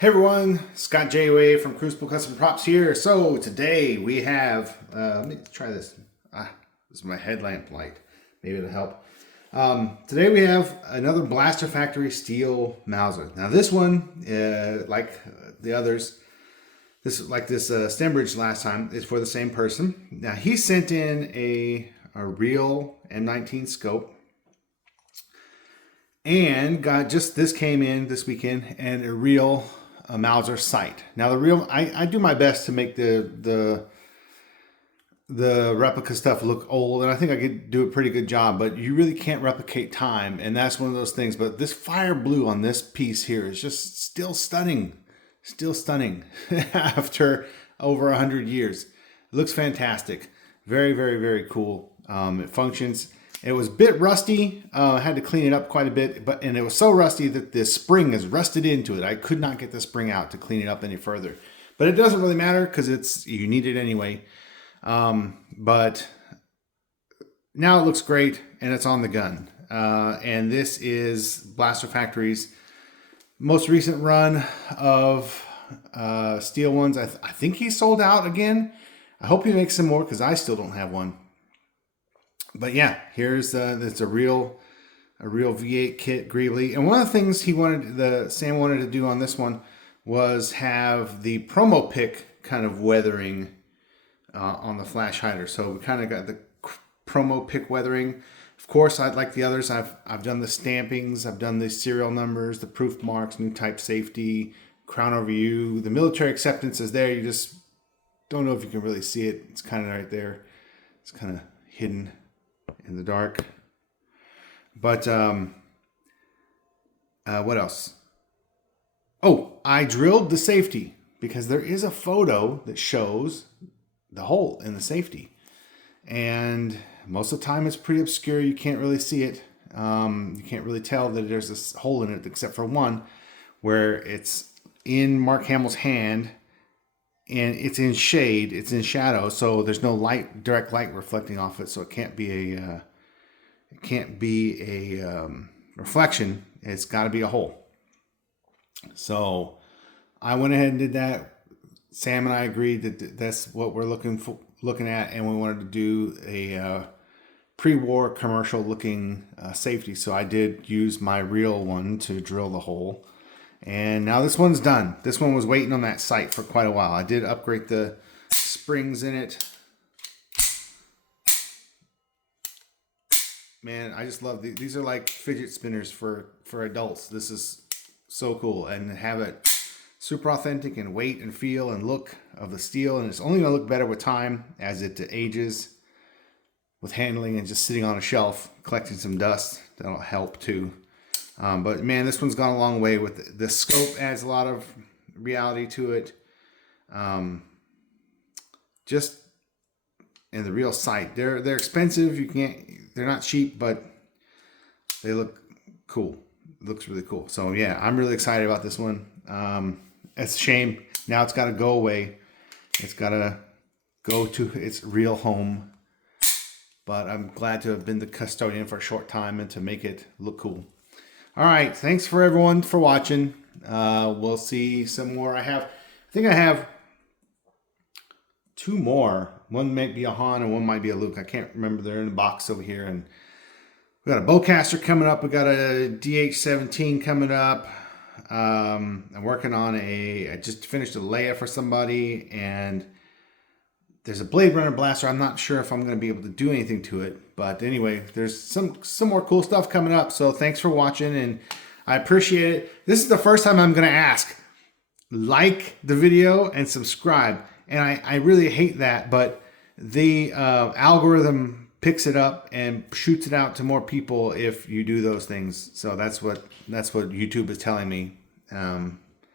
Hey everyone, Scott J. from Crucible Custom Props here. So today we have, let me try this. This is my headlamp light. Maybe it'll help. Today we have another Blaster Factory steel Mauser. Now this one, like the others, this Stembridge last time is for the same person. Now he sent in a real M19 scope. And this came in this weekend, and a real Mauser sight. Now the real, I do my best to make the replica stuff look old, and I think I could do a pretty good job, but you really can't replicate time, and that's one of those things. But this fire blue on this piece here is just still stunning after over 100 years. It looks fantastic. Very, very, very cool. It functions. It was a bit rusty. I had to clean it up quite a bit, and it was so rusty that the spring is rusted into it. I could not get the spring out to clean it up any further. But it doesn't really matter because you need it anyway. But now it looks great, and it's on the gun. And this is Blaster Factory's most recent run of steel ones. I think he sold out again. I hope he makes some more because I still don't have one. But yeah, here's it's a real V8 kit Greeley. And one of the things Sam wanted to do on this one was have the promo pick kind of weathering on the flash hider. So we kind of got the promo pick weathering. Of course, I'd like the others. I've done the stampings, I've done the serial numbers, the proof marks, new type safety, crown overview. The military acceptance is there. You just don't know if you can really see it. It's kind of right there. It's kind of hidden in the dark. But what else? Oh, I drilled the safety because there is a photo that shows the hole in the safety, and most of the time it's pretty obscure. You can't really see it. You can't really tell that there's this hole in it, except for one where it's in Mark Hamill's hand and it's in shade, it's in shadow, so there's no direct light reflecting off it, so it can't be a reflection. It's got to be a hole. So I went ahead and did that. Sam and I agreed that that's what we're looking at, and we wanted to do a pre-war commercial looking safety. So I did use my real one to drill the hole. And now this one's done. This one was waiting on that site for quite a while. I did upgrade the springs in it. Man, I just love these. These are like fidget spinners for adults. This is so cool. And have it super authentic in weight and feel and look of the steel. And it's only going to look better with time as it ages with handling and just sitting on a shelf, collecting some dust. That'll help too. But man, this one's gone a long way with the scope. Adds a lot of reality to it. Just in the real sight, they're expensive. They're not cheap, but they look cool. It looks really cool. So yeah, I'm really excited about this one. It's a shame now it's got to go away. It's got to go to its real home. But I'm glad to have been the custodian for a short time and to make it look cool. All right, thanks for everyone for watching. We'll see some more. I think I have two more. One might be a Han and one might be a Luke. I can't remember. They're in the box over here. And we got a bowcaster coming up. We got a DH-17 coming up. I'm working on I just finished a Leia for somebody, and there's a Blade Runner blaster. I'm not sure if I'm going to be able to do anything to it. But anyway, there's some more cool stuff coming up. So thanks for watching, and I appreciate it. This is the first time I'm going to ask. Like the video and subscribe. And I really hate that, but the algorithm picks it up and shoots it out to more people if you do those things. So that's what YouTube is telling me.